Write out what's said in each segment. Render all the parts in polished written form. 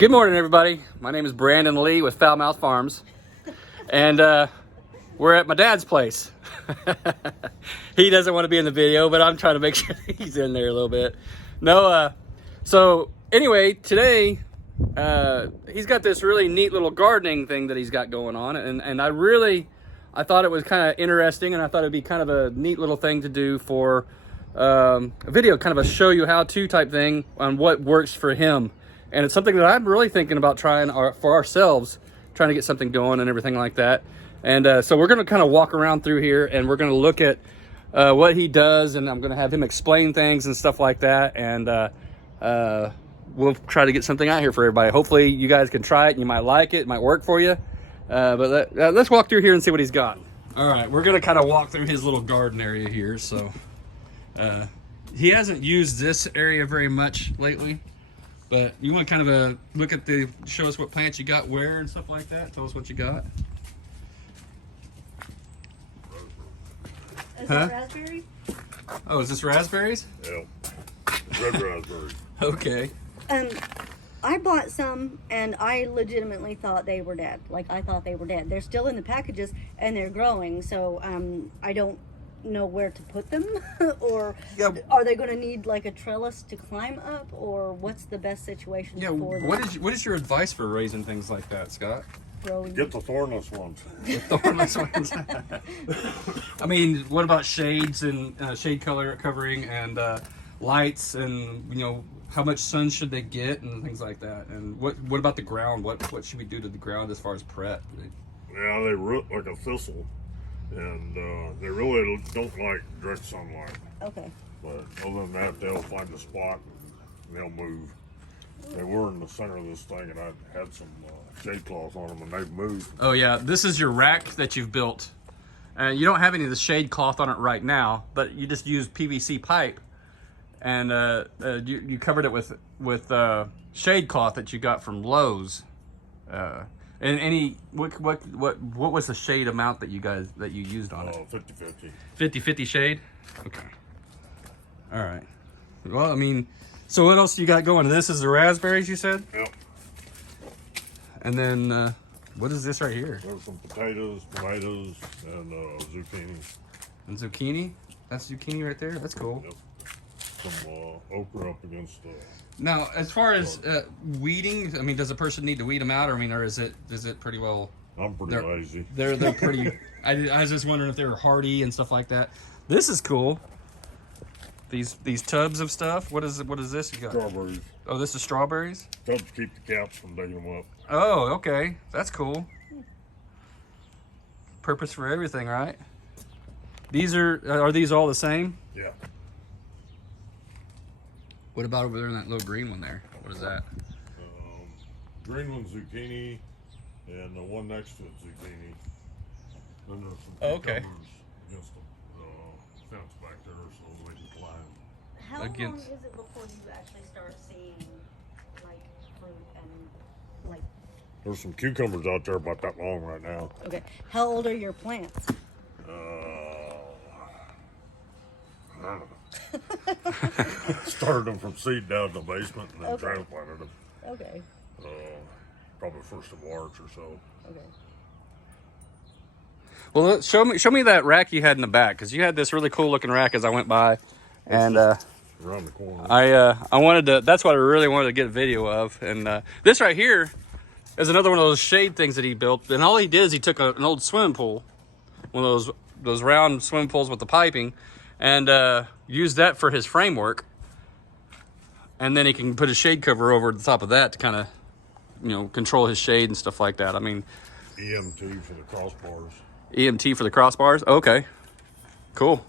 Good morning, everybody. My name is Brandon Lee with Foul Mouth Farms, and we're at my dad's place. He doesn't want to be in the video, but I'm trying to make sure he's in there a little bit. So anyway, today he's got this really neat little gardening thing that he's got going on, and I thought it was kind of interesting, and I thought it'd be kind of a neat little thing to do for a video, kind of a show you how to type thing on what works for him. And it's something that I'm really thinking about trying for ourselves, trying to get something going and everything like that. And so we're going to kind of walk around through here, and we're going to look at what he does, and I'm going to have him explain things and stuff like that. And we'll try to get something out here for everybody. Hopefully you guys can try it and you might like it. It might work for you. But let's walk through here and see what he's got. All right, we're going to kind of walk through his little garden area here. So he hasn't used this area very much lately. But you want to kind of look at show us what plants you got where and stuff like that? Tell us what you got. Is that raspberry? Oh, is this raspberries? Yeah. Red raspberry. Okay. I bought some and I legitimately thought they were dead. Like, I thought they were dead. They're still in the packages and they're growing, so I don't know where to put them. Or are they going to need like a trellis to climb up, or what's the best situation for them? What is your advice for raising things like that, Scott? Growing. Get the thornless ones. Thornless ones. I mean, what about shades and shade color covering and lights, and how much sun should they get and things like that? And what about the ground? What should we do to the ground as far as prep? Yeah, they root like a thistle, and they really don't like direct sunlight. Okay. But other than that, they'll find a spot and they'll move. They were in the center of this thing, and I had some shade cloth on them, and they've moved. Oh yeah, this is your rack that you've built. And you don't have any of the shade cloth on it right now, but you just used PVC pipe, and you covered it with shade cloth that you got from Lowe's. And what was the shade amount that you used on it? 50-50. 50-50 shade? Okay. All right. Well, I mean, so what else you got going? This is the raspberries, you said? Yep. And then what is this right here? There's some potatoes, tomatoes, and zucchini. And zucchini? That's zucchini right there? That's cool. Yep. Some okra up against Now, as far as weeding, I mean, does a person need to weed them out, or is it pretty well? I'm pretty lazy. They're pretty. I was just wondering if they were hardy and stuff like that. This is cool. These tubs of stuff. What is this you got? Strawberries. Oh, this is strawberries. Tubs keep the cats from digging them up. Oh, okay, that's cool. Purpose for everything, right? These are these all the same? Yeah. What about over there in that little green one there? What is that? Green one's zucchini, and the one next to it's zucchini. Then there's some okay. cucumbers against the fence back there, so they can climb. How long Against- is it before you actually start seeing like fruit and like? There's some cucumbers out there about that long right now. Okay. How old are your plants? I don't know. Started them from seed down in the basement, and then Okay. transplanted them. Okay. Probably 1st of March or so. Okay. Well, show me that rack you had in the back, because you had this really cool looking rack as I went by, and Around the corner. I wanted to. That's what I really wanted to get a video of. And this right here is another one of those shade things that he built. And all he did is he took an old swimming pool, one of those round swimming pools with the piping, and used that for his framework. And then he can put a shade cover over the top of that to kind of, control his shade and stuff like that. I mean, EMT for the crossbars. EMT for the crossbars. Okay, cool.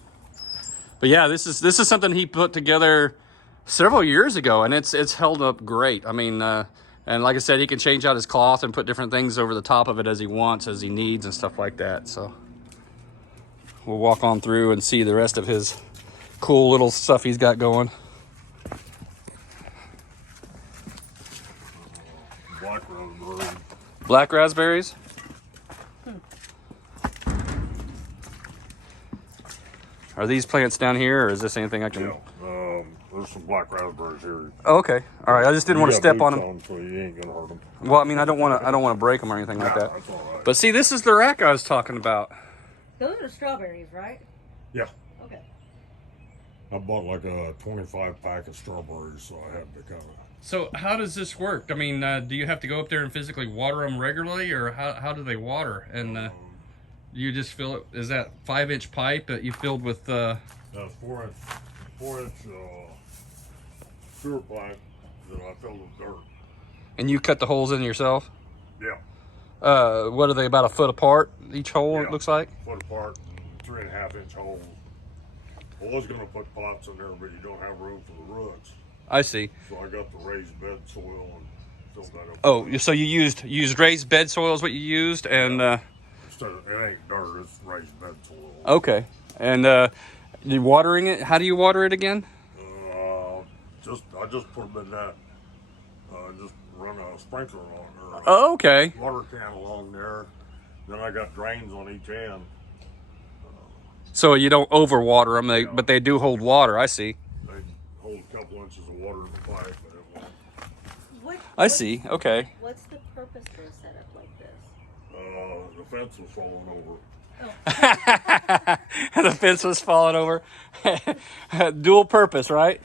But yeah, this is something he put together several years ago, and it's held up great. I mean, and like I said, he can change out his cloth and put different things over the top of it as he wants, as he needs, and stuff like that. So we'll walk on through and see the rest of his cool little stuff he's got going. Black raspberry. Black raspberries. Are these plants down here, or is this anything I can? Yeah. There's some black raspberries here. Oh, okay. All right. I just didn't want to You got step on boots them. So you ain't gonna hurt them. Well, I mean, I don't want to break them or anything like that. That's all right. But see, this is the rack I was talking about. Those are strawberries, right? Yeah, Okay. I bought like a 25 pack of strawberries, so I had to kind of. So how does this work? I mean, do you have to go up there and physically water them regularly, or how do they water? And you just fill it? Is that 5-inch pipe that you filled with? That's 4-inch sewer pipe that I filled with dirt. And you cut the holes in yourself? Yeah, What are they, about a foot apart each hole? Yeah. It looks like. foot apart, and 3.5-inch holes. I was gonna put pots in there, but you don't have room for the roots. I see. So I got the raised bed soil and filled that up. Oh, so you used raised bed soil is what you used, and Instead of, it ain't dirt, it's raised bed soil. okay. And you watering it? How do you water it again? I just put them in that. Just run a sprinkler on or Oh, okay. a water can along there. Then I got drains on each end. So you don't overwater them, but they do hold water. I see. They hold a couple inches of water in the pipe, but it won't. I see. Okay. What's the purpose for a setup like this? The fence was falling over. The fence was falling over. Dual purpose, right?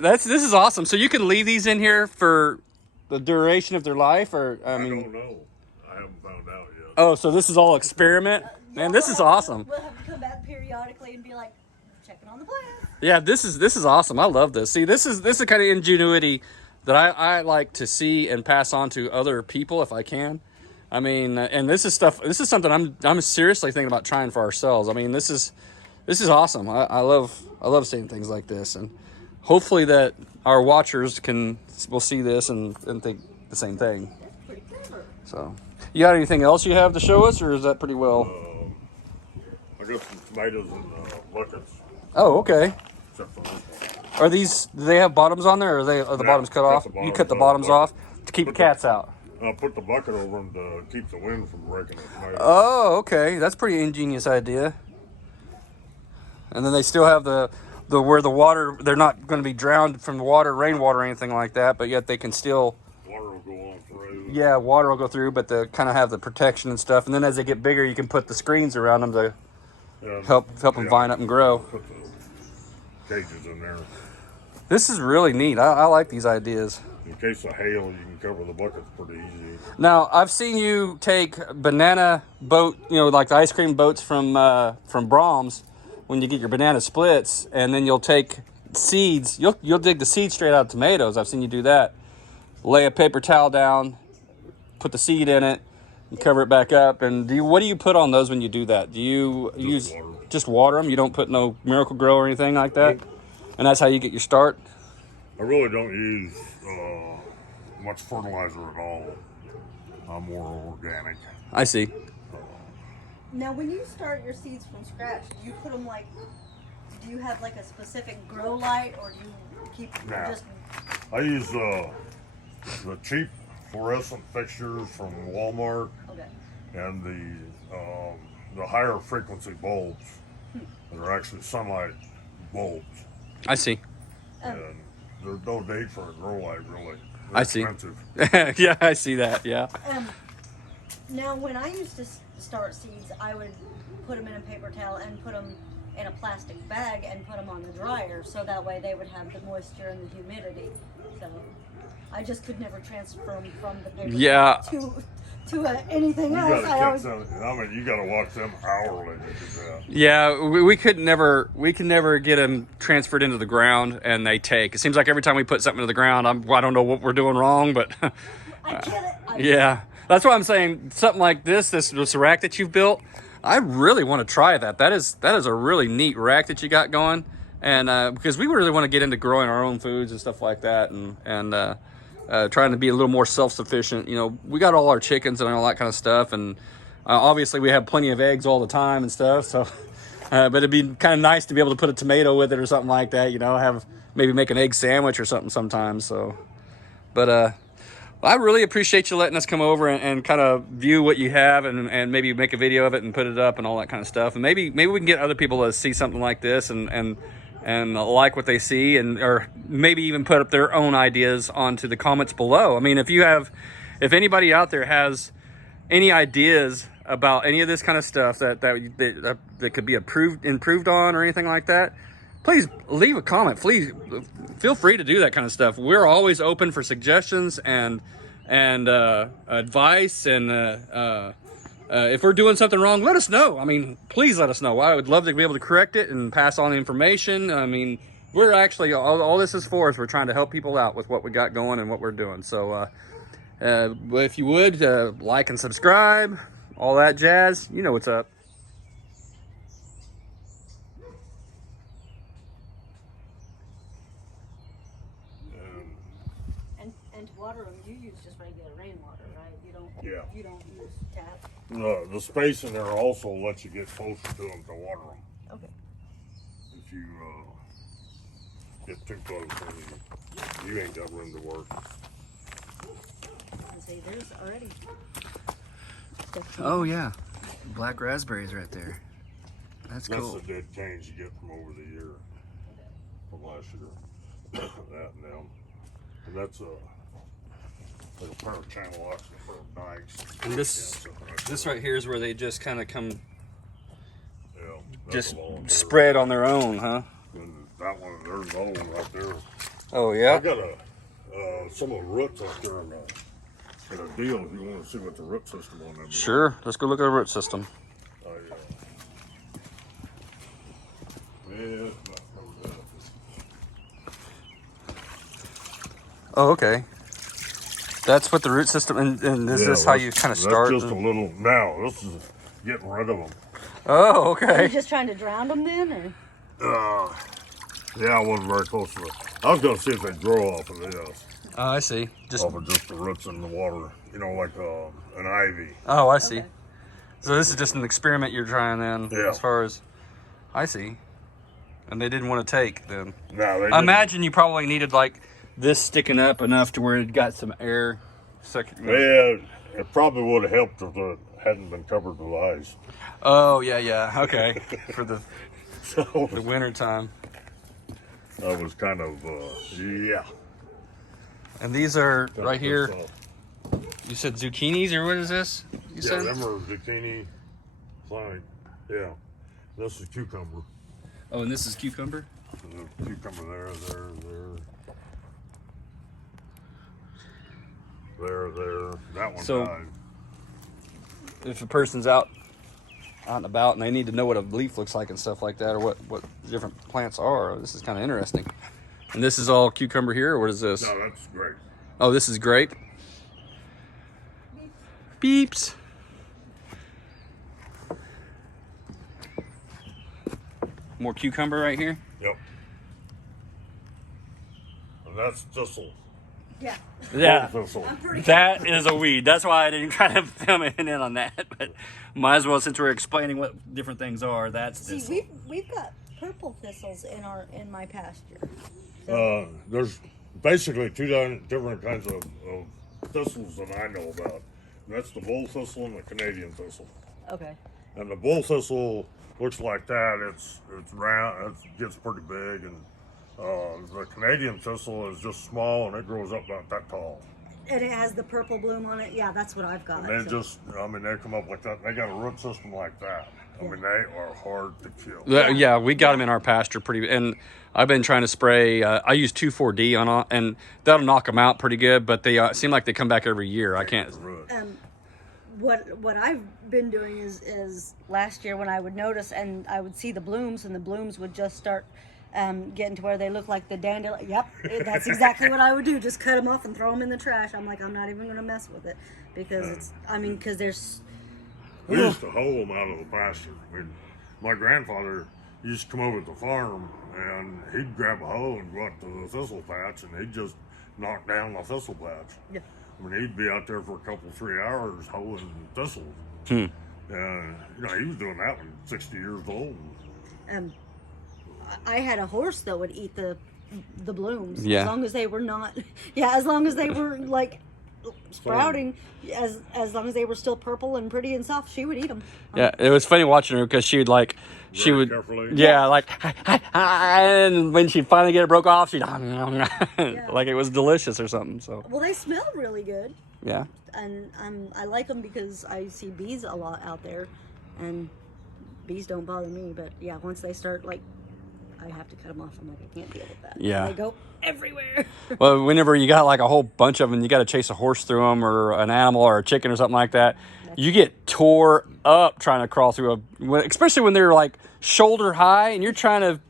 This is awesome. So you can leave these in here for the duration of their life, or I don't know. I haven't found out yet. oh, so this is all experiment. Man, this is awesome. We'll have to come back periodically and be like, checking on the plants. Yeah, this is awesome. I love this. See, this is the kind of ingenuity that I like to see and pass on to other people if I can. I mean, and this is something I'm seriously thinking about trying for ourselves. I mean, this is awesome. I love seeing things like this, and hopefully that our watchers will see this and think the same thing. Pretty clever. So, you got anything else you have to show us, or is that pretty well? I got some tomatoes in buckets, Oh, okay. except for this one. Are these? Do they have bottoms on there, or are the Yeah, bottoms cut cut off? the You bottoms cut the off, bottoms but- off to keep the but cats out. I put the bucket over them to keep the wind from breaking the tomatoes. Oh, okay. That's a pretty ingenious idea. And then they still have the where the water, they're not going to be drowned from the water, rainwater, or anything like that, but yet they can still, Water will go on through. yeah, water will go through, but they kind of have the protection and stuff. And then as they get bigger, you can put the screens around them to And, help them vine up and grow. Put the cages in there. This is really neat. I like these ideas. In case of hail, you can cover the buckets pretty easy. Now, I've seen you take banana boat, like the ice cream boats from Brahms, when you get your banana splits, and then you'll take seeds. You'll dig the seeds straight out of tomatoes. I've seen you do that. Lay a paper towel down, put the seed in it, and cover it back up. And what do you put on those when you do that? Do you just water them? You don't put no Miracle Grow or anything like that? And that's how you get your start? I really don't use much fertilizer at all. I'm more organic. I see. Now, when you start your seeds from scratch, do you put them do you have like a specific grow light, or do you keep Nah. just? I use the cheap fluorescent fixtures from Walmart Okay. and the higher frequency bulbs that are actually sunlight bulbs. I see. And there's no need for a grow light, really. They're I see. expensive. Yeah, I see that. Yeah. Now, when I used to start seeds, I would put them in a paper towel and put them in a plastic bag and put them on the dryer, so that way they would have the moisture and the humidity. So I just could never transfer them from the paper Yeah. towel to anything You else. gotta I catch always, them. I mean, you gotta watch them hourly to do that. Yeah, we could never get them transferred into the ground, and they take. It seems like every time we put something into the ground, I don't know what we're doing wrong, but I get it. yeah, that's what I'm saying. Something like this rack that you've built, I really want to try that. That is a really neat rack that you got going, and because we really want to get into growing our own foods and stuff like that, and trying to be a little more self-sufficient. We got all our chickens and all that kind of stuff, and obviously we have plenty of eggs all the time and stuff. So, but it'd be kind of nice to be able to put a tomato with it or something like that. Maybe make an egg sandwich or something sometimes. So, but I really appreciate you letting us come over and kind of view what you have and maybe make a video of it and put it up and all that kind of stuff. And maybe we can get other people to see something like this and and like what they see, and or maybe even put up their own ideas onto the comments below. I mean, if anybody out there has any ideas about any of this kind of stuff that could be improved on or anything like that, please leave a comment. Please feel free to do that kind of stuff. We're always open for suggestions and advice, and if we're doing something wrong, let us know. I mean, please let us know. I would love to be able to correct it and pass on the information. I mean, we're actually, all this is for is we're trying to help people out with what we got going and what we're doing. So if you would, like and subscribe, all that jazz, you know what's up. And to water them, you use just regular rainwater, right? Yeah. You don't use tap. The space in there also lets you get closer to them to water them. Okay. If you get too close, then you ain't got room to work. I say there's already. Oh yeah, black raspberries right there. That's That's cool. the dead canes you get from over the year, from last year. That and them. And that's like a pair of channel locks and a pair of dikes. And this right here is where they just kind of come, Yeah, that's just a volunteer. spread on their own, huh? And that one, there's another one right there. Oh I yeah. got some of the roots up there in a deal if you want to see what the root system on them is. Sure. Let's go look at the root system. Yeah, it's not so good. Oh, okay. That's what the root system, and this is how you kind of start. That's just a little, now, this is getting rid of them. Oh, Are okay. you just trying to drown them then, or? Yeah, I wasn't very close to it. I was going to see if they grow off of this. Oh, I see. Just Off of just the roots in the water, you know, like an ivy. oh, I see. Okay. So this is just an experiment you're trying then, Yeah. as far as I see. And they didn't want to take then. No, they I didn't. imagine you probably needed like this sticking up enough to where it got some air. Yeah, it probably would have helped if it hadn't been covered with ice. Oh yeah, yeah. Okay. For the So winter time. I was kind of, yeah. And these are right here. So, You said zucchinis, or what is this? You yeah, said? them are zucchini, like, yeah. This is cucumber. Oh, and this is cucumber? The cucumber there. That one So- died. If a person's out and about and they need to know what a leaf looks like and stuff like that, or what different plants are, this is kind of interesting. And this is all cucumber here, or what is this? No, that's great. Oh, this is grape. Beeps. More cucumber right here. Yep. And that's thistle. Yeah. Yeah. Thistle. That is a weed. That's why I didn't try to film it in on that. But might as well, since we're explaining what different things are. That's See, thistle. we've got purple thistles in my pasture. There's basically two different kinds of thistles that I know about. And that's the bull thistle and the Canadian thistle. Okay. And the bull thistle looks like that. It's round. It gets pretty big, and the Canadian thistle is just small and it grows up about that tall. And it has the purple bloom on it. Yeah, that's what I've got. And they so- just, I mean, they come up like that. They got a root system like that. I mean, they are hard to kill. Yeah, we got them in our pasture pretty, and I've been trying to spray. I use 2,4-D on, and that'll knock them out pretty good. But they seem like they come back every year. I can't. Root. What I've been doing is last year when I would notice and I would see the blooms, and the blooms would just start getting to where they look like the dandelion. Yep, that's exactly what I would do. Just cut them off and throw them in the trash. I'm like, I'm not even going to mess with it because it's. I mean, because there's. We used to hoe them out of the pasture. I mean, my grandfather used to come over to the farm and he'd grab a hoe and go out to the thistle patch and he'd just knock down the thistle patch. Yeah. I mean, he'd be out there for a couple, 3 hours hoeing thistles. Hmm. You know, he was doing that when 60 years old. I had a horse that would eat the blooms. Yeah. As long as they were not. Yeah, as long as they were like sprouting, as long as they were still purple and pretty and soft, she would eat them. Yeah, it was funny watching her because she would like, she Very would, carefully. yeah, like, and when she'd finally get it broke off, she'd, like it was delicious or something. So Well, they smell really good, yeah, and I like them because I see bees a lot out there, and bees don't bother me. But yeah, once they start like, I have to cut them off. I'm like, I can't deal with that. Yeah. And they go everywhere. well, whenever you got like a whole bunch of them, you got to chase a horse through them or an animal or a chicken or something like that. You get tore up trying to crawl through especially when they're like shoulder high and you're trying to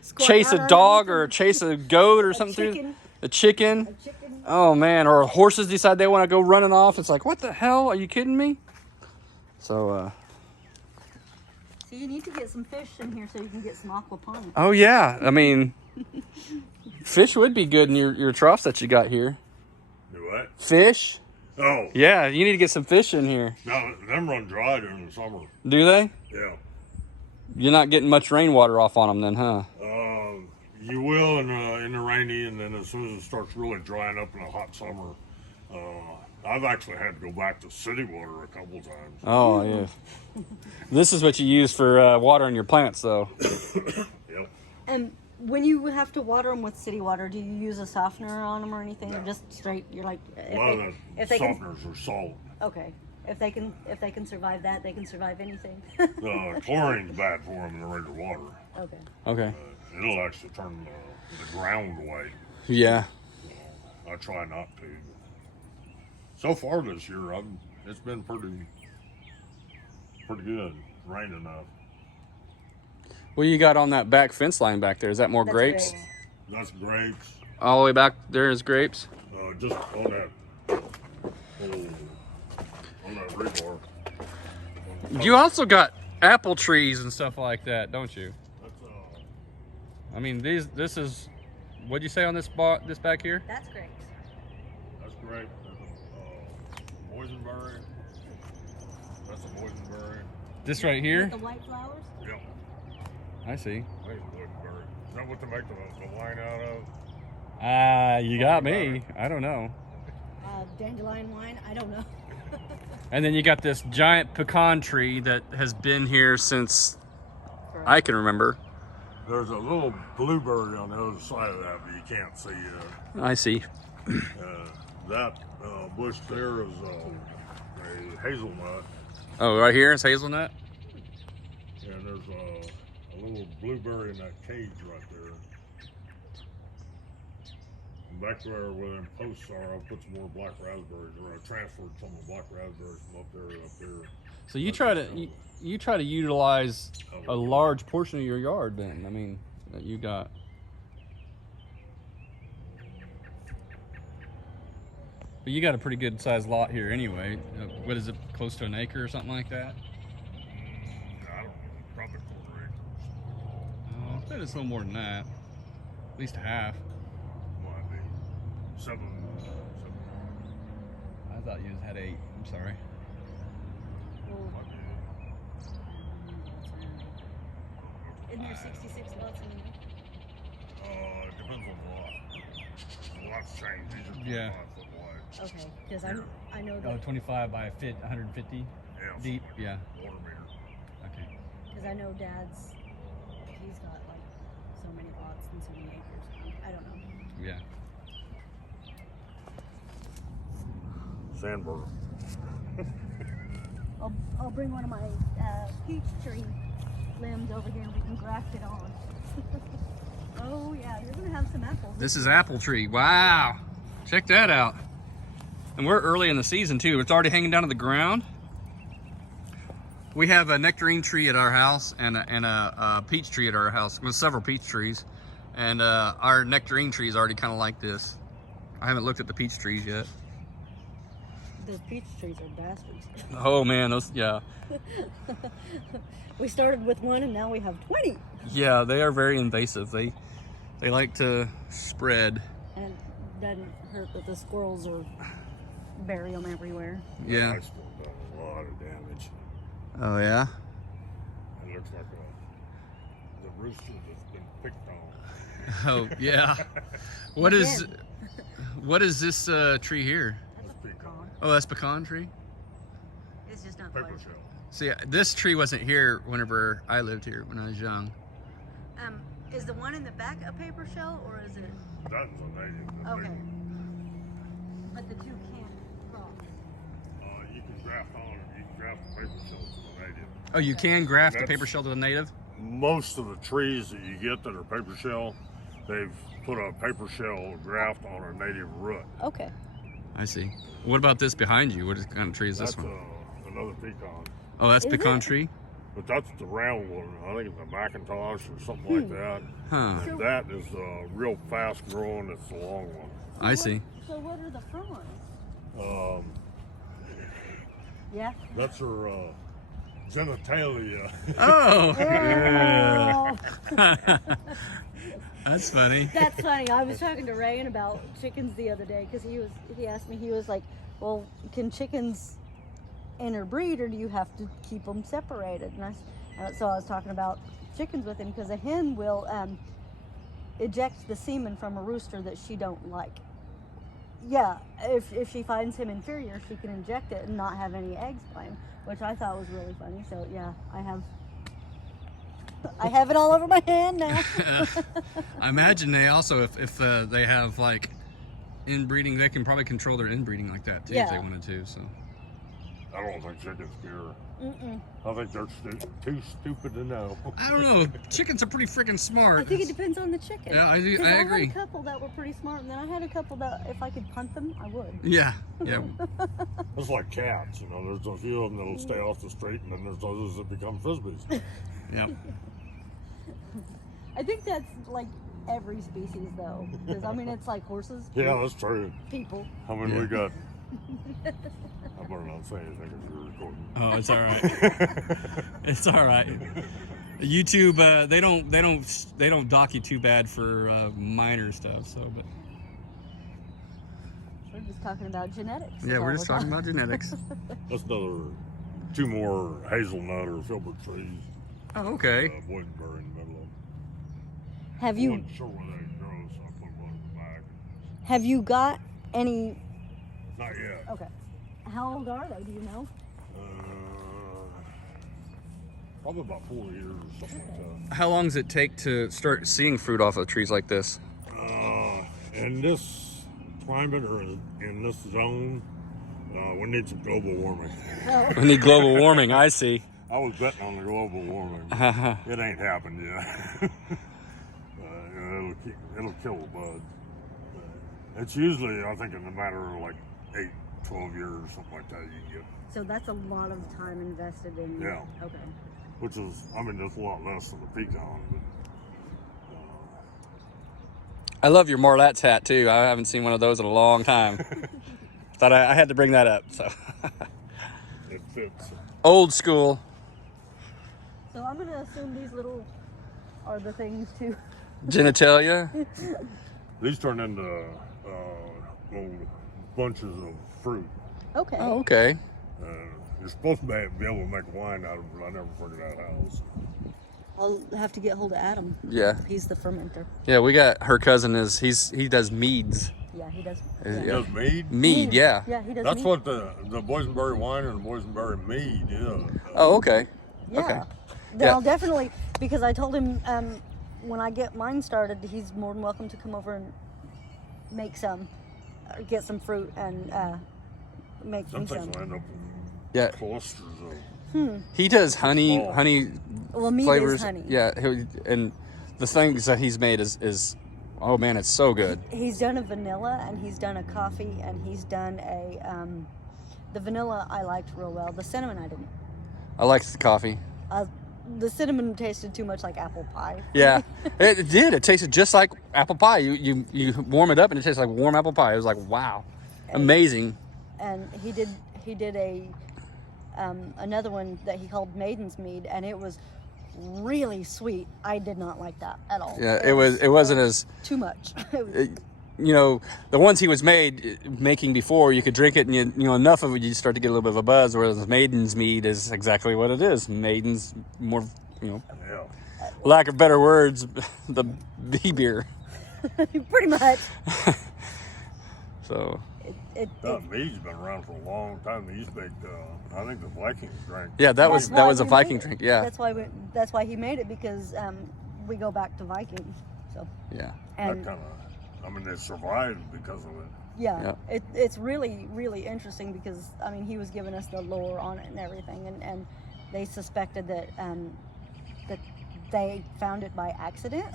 Squat chase out a on dog them. or chase a goat or something through chicken. a chicken. Chicken. Oh man, or horses decide they want to go running off. It's like, what the hell? Are you kidding me? So, So you need to get some fish in here so you can get some aquaponics. oh yeah, I mean, fish would be good in your troughs that you got here. Do what? Fish? Oh, Yeah, you need to get some fish in here. no, them run dry during the summer. Do they? Yeah. You're not getting much rainwater off on them then, huh? You will in the rainy, and then as soon as it starts really drying up in a hot summer, I've actually had to go back to city water a couple times. Oh, yeah. This is what you use for watering your plants, though. Yep. And when you have to water them with city water, do you use a softener on them or anything, or just straight? You're like, A lot of if the they can, softeners are salt. okay, if they can survive that, they can survive anything. Chlorine's bad for them in the regular water. Okay. Okay. It'll actually turn the ground away. Yeah. I try not to. So far this year, it's been pretty good. Rain enough. What you got on that back fence line back there? Is that more That's grapes? great. That's grapes. All the way back there is grapes? Just on that rebar. You also got apple trees and stuff like that, don't you? That's I mean, this is, what'd you say on this back here? That's great. that's great. There's a boysenberry. That's a boysenberry. This right here? The white flowers. Yep. I see. I think it's boysenberry. Is that what they make the wine out of? You got me. I don't know. Dandelion wine. I don't know. And then you got this giant pecan tree that has been here since I can remember. There's a little blueberry on the other side of that, but you can't see it. I see. That bush there is a hazelnut, Oh, right here is hazelnut? and there's a little blueberry in that cage right there. And back there where them posts are, I put some more black raspberries, or I transferred some of the black raspberries from up there. So you try to you try to utilize a large portion of your yard then. I mean, that you got. But you got a pretty good sized lot here anyway. What is it, close to an acre or something like that? I don't know, probably 4 acres. I bet it's a little more than that. At least half. Might be 7. I thought you had 8. I'm sorry. Might be. Isn't there 66 lots in there? It depends on the lot. The lots change. These are Yeah. 25 foot wide. Okay, because I know Oh, that 25 by 150 Yeah, deep. Yeah. water meter. Okay. because I know Dad's. He's got like so many lots and so many acres. I don't know. Yeah. Sandburger. I'll bring one of my peach tree limbs over here and we can graft it on. Oh yeah, you're gonna have some apples. This is apple tree. Wow. Check that out. And we're early in the season too. It's already hanging down to the ground. We have a nectarine tree at our house and a peach tree at our house. With several peach trees. And our nectarine tree is already kind of like this. I haven't looked at the peach trees yet. Those peach trees are bastards. Oh man, those, yeah. We started with one and now we have 20. Yeah, they are very invasive. They like to spread. And it doesn't hurt that the squirrels are bury them everywhere. Yeah. That's done a lot of damage. Oh yeah? It looks like the rooster that's been picked on. Oh yeah. What is this tree here? That's a pecan. Oh, that's pecan tree? It's just not Paper large. shell. See, this tree wasn't here whenever I lived here when I was young. Is the one in the back a paper shell or is it? That's a native. Okay. But the two can't cross. You can graft on it. You can graft the paper shell to the native. Oh, you can graft the That's- paper shell to the native? Most of the trees that you get that are paper shell, they've put a paper shell graft on a native root. Okay. I see. What about this behind you? What kind of tree is this That's one? another pecan. Oh, that's Is pecan it? tree? But that's the round one. I think it's a Macintosh or something like that. Huh. And that is real fast growing. It's the long one. I see. So what are the fronds? Um, Yeah. that's her genitalia. Oh! Oh, That's funny. that's funny. I was talking to Rayan about chickens the other day because he asked me, he was like, well, can chickens interbreed or do you have to keep them separated? And so I was talking about chickens with him because a hen will eject the semen from a rooster that she don't like. Yeah, if she finds him inferior, she can inject it and not have any eggs by him, which I thought was really funny. So yeah, I have it all over my hand now. I imagine they also, if they have like inbreeding, they can probably control their inbreeding like that too if they Yeah. wanted to. So I don't think chickens care. Mm-mm. I think they're too stupid to know. I don't know. Chickens are pretty freaking smart. I think it depends on the chicken. Yeah, I 'Cause I agree. had a couple that were pretty smart, and then I had a couple that if I could punt them, I would. Yeah, yeah. It's like cats, you know. There's a few of them that'll stay off the street, and then there's others that become frisbees. Yep. I think that's like every species, though, because I mean it's like horses, Yeah, that's true. people. I mean, Yeah. we got. I better not say anything if you're recording. Oh, it's all right. It's all right. YouTube, they don't dock you too bad for minor stuff. So, but We're just talking about genetics. yeah, we're just talking about genetics. That's another 2 more hazelnut or filbert trees. Oh, okay. Boysenberry in the middle of them. Have I you wasn't sure where they grow, so I put one in the back. have you got any? Not yet. Okay. How old are they? Do you know? Probably about 4 years or something like How long does it take to start seeing fruit off of trees like this? that. In this climate or in this zone, we need some global warming. We need global warming. I see. I was betting on the global warming. It ain't happened yet. You know, it'll kill the bud. It's usually, I think, in a matter of like 8, 12 years, something like that, you can get. So that's a lot of time invested in. Yeah. Okay. Which is, I mean, that's a lot less than the pecan. But, I love your Marlatts hat too. I haven't seen one of those in a long time. Thought I had to bring that up. So it fits. old school. So I'm gonna assume these little are the things too. Genitalia. These turn into little bunches of fruit. Okay. Oh, okay. You're supposed to be able to make wine out of it, but I never figured out how. So. I'll have to get hold of Adam. Yeah. He's the fermenter. Yeah, we got her cousin he does meads. Yeah, he does. Is- It yeah. does mead? Mead, yeah. Yeah, he does. That's mead. what the boysenberry wine and the boysenberry mead is. Oh, okay. Yeah. Okay. Then Yeah. I'll definitely, because I told him when I get mine started, he's more than welcome to come over and make some, or get some fruit and make Some me things some. will end up Yeah. in clusters of. He does honey Small. honey Well, mead flavors. is honey. Yeah, and the things that he's made is oh man, it's so good. He's done a vanilla and he's done a coffee and he's done a, the vanilla I liked real well. The cinnamon I didn't. I like the coffee. The cinnamon tasted too much like apple pie. Yeah, it did. It tasted just like apple pie. You warm it up and it tastes like warm apple pie. It was like wow, amazing. And he did a another one that he called Maiden's Mead, and it was really sweet. I did not like that at all. Yeah, it wasn't as too much. It was- you know, the ones he was making before, you could drink it and you know enough of it, you start to get a little bit of a buzz. Whereas Maiden's Mead is exactly what it is. Maiden's more, you know, Yeah. lack of better words, the bee beer. pretty much. So That mead's been around for a long time. These big, I think the Vikings drank. Yeah, that was That's why a we Viking made it. drink. Yeah, That's why he made it, because we go back to Vikings. So yeah. That and kind of, I mean, they survived because of it. yeah, it's really, really interesting, because I mean, he was giving us the lore on it and everything, and they suspected that that they found it by accident,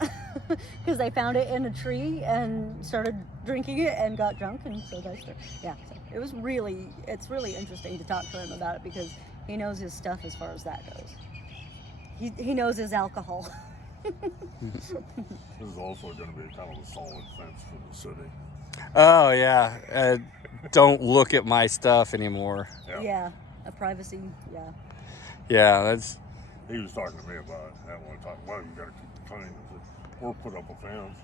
because they found it in a tree and started drinking it and got drunk, and so that's yeah. So it's really interesting to talk to him about it, because he knows his stuff as far as that goes. He knows his alcohol. This is also going to be kind of a solid fence for the city. Oh yeah. Don't look at my stuff anymore. Yeah, a privacy. Yeah. Yeah, that's. He was talking to me about it that one time. Well, you got to keep it clean. I said, or put up a fence.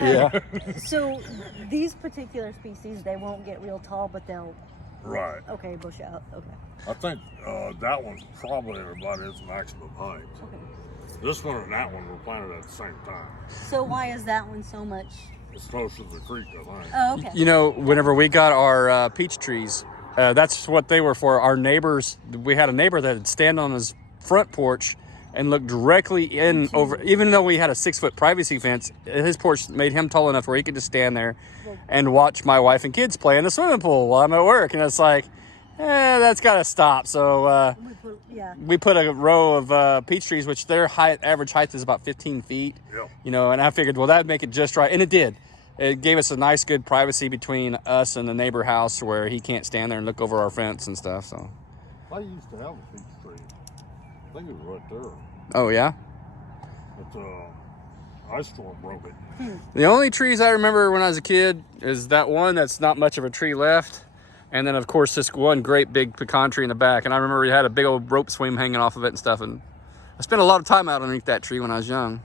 Yeah. So these particular species, they won't get real tall, but they'll. Right. Okay, bush out. Okay. I think that one's probably about its maximum height. Okay. This one and that one were planted at the same time. So why is that one so much? It's close to the creek, I think. Oh, okay. You know, whenever we got our peach trees, that's what they were for. Our neighbors, we had a neighbor that would stand on his front porch and look directly in over, even though we had a 6-foot privacy fence, his porch made him tall enough where he could just stand there and watch my wife and kids play in the swimming pool while I'm at work. And it's like, that's got to stop. So we put a row of peach trees, which their average height is about 15 feet. Yeah. You know, and I figured, well, that'd make it just right. And it did. It gave us a nice, good privacy between us and the neighbor house where he can't stand there and look over our fence and stuff. So. I used to have a peach tree. I think it was right there. Oh, yeah? But ice storm broke it. The only trees I remember when I was a kid is that one that's not much of a tree left. And then, of course, this one great big pecan tree in the back. And I remember we had a big old rope swing hanging off of it and stuff. And I spent a lot of time out underneath that tree when I was young.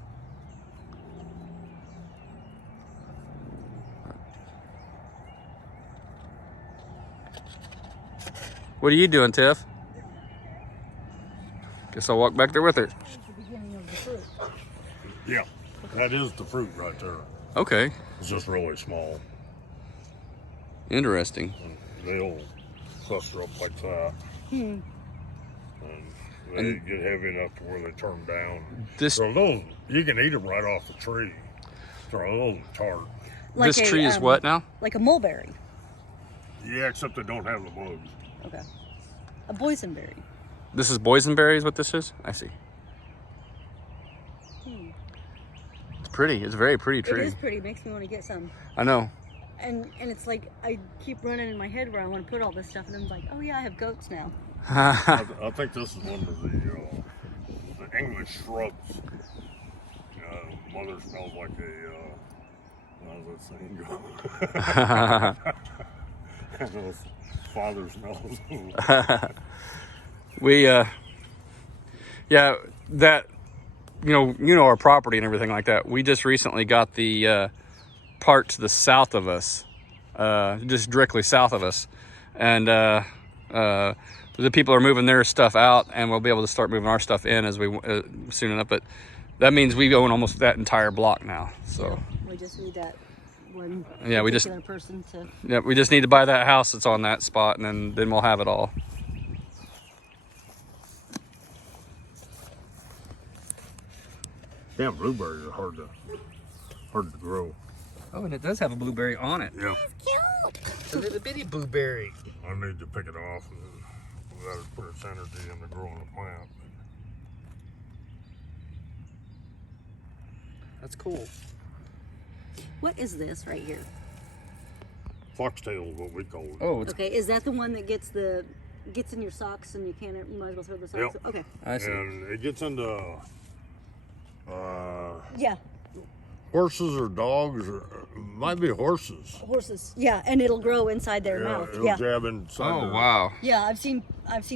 What are you doing, Tiff? Guess I'll walk back there with her. It's the beginning of the fruit. Yeah. That is the fruit right there. Okay. It's just really small. Interesting. And they'll cluster up like that. And they get heavy enough to where they turn down. This So those, you can eat them right off the tree. They're a little tart. this tree is what now? Like a mulberry. Yeah, except they don't have the bugs. Okay. A boysenberry. This is boysenberry is what this is? I see. It's pretty. It's a very pretty tree. It is pretty. It makes me want to get some. I know. And it's like I keep running in my head where I want to put all this stuff, and I'm like, oh yeah, I have goats now. I think this is one of the English shrubs. Mother smells like a, how's that saying go? Father smells. We, yeah, that, you know our property and everything like that. We just recently got the part to the south of us, just directly south of us, and the people are moving their stuff out, and we'll be able to start moving our stuff in as we soon enough. But that means we own almost that entire block now. So We just need that one Yeah, we just- particular person to. yeah, we just need to buy that house that's on that spot, and then we'll have it all. Damn, blueberries are hard to grow. Oh, and it does have a blueberry on it. Yeah. It's a little bitty blueberry. I need to pick it off and we gotta put its energy into growing a plant. That's cool. What is this right here? Foxtail is what we call it. Oh, it's, Okay, is that the one that gets in your socks and you can't? You might as well throw the socks. Yep. Okay. I see. And it gets into Yeah, horses or dogs or might be horses. horses. Yeah, and it'll grow inside their mouth. It'll Yeah. jab inside. Oh, their- wow. Yeah, I've seen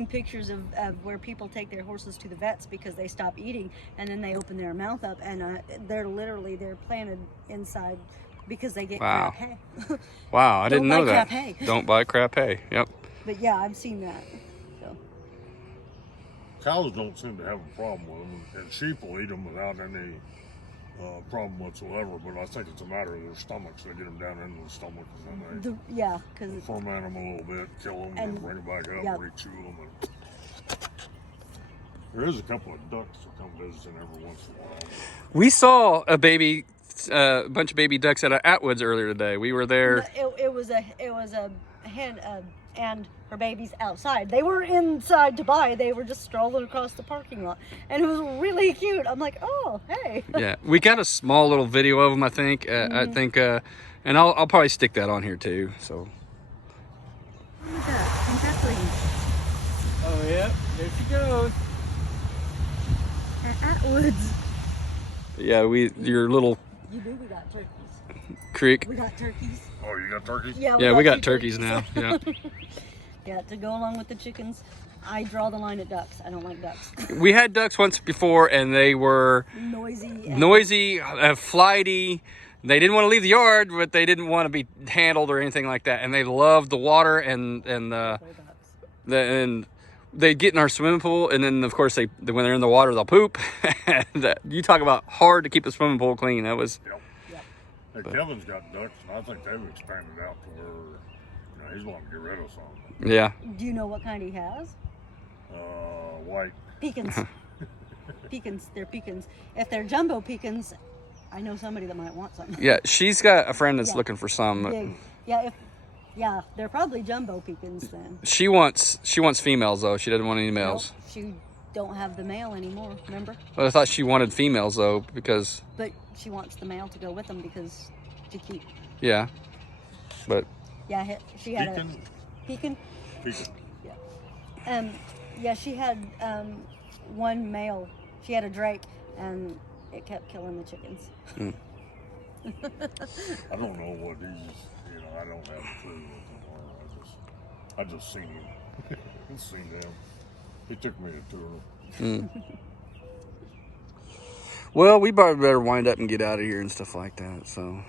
pictures of where people take their horses to the vets because they stop eating and then they open their mouth up and they're planted inside because they get Wow. crap hay. Wow, I didn't know buy that. crap hay. Don't buy crap hay. Yep. But yeah, I've seen that. So Cows don't seem to have a problem with them, and sheep will eat them without any problem whatsoever. But I think it's a matter of their stomachs. They get them down into the stomach, and then Yeah, because they ferment them a little bit, kill them, and bring them back up, yep. re-chew them. And there is a couple of ducks that come visiting every once in a while. We saw a bunch of baby ducks at Atwoods earlier today. We were there. it was a hen and her babies outside. They were inside to buy. They were just strolling across the parking lot, and it was really cute. I'm like, oh, hey. Yeah, we got a small little video of them. I think. I think, and I'll probably stick that on here too. So. Look at that. Ducklings Oh yeah, there she goes. at Atwoods. Yeah, your little You do. We got turkeys. creek. We got turkeys. Oh, you got turkeys? Yeah, we got 2 turkeys now. Yeah. Yeah, to go along with the chickens. I draw the line at ducks. I don't like ducks. We had ducks once before, and they were Noisy. flighty. They didn't want to leave the yard, but they didn't want to be handled or anything like that. And they loved the water and they get in our swimming pool, and then of course when they're in the water they'll poop. And you talk about hard to keep the swimming pool clean. That was. Yep. Hey, Kevin's got ducks, and I think they've expanded out to where he's wanting to get rid of some. Yeah. Do you know what kind he has? White. Pecans. Pecans. They're pecans. If they're jumbo pecans, I know somebody that might want some. Yeah, she's got a friend that's Yeah. looking for some. Big. Yeah, they're probably jumbo pecans then. She wants females though. She doesn't want any males. Nope, she don't have the male anymore, remember? But I thought she wanted females though because But she wants the male to go with them because to keep. yeah. But Yeah, she had Pekin? a pecan. Pekin. Yeah, she had one male. She had a drake, and it kept killing the chickens. I don't know what these. I don't have a clue what them are. I just seen them. Seen them. He took me to tour. well, we better wind up and get out of here and stuff like that. So.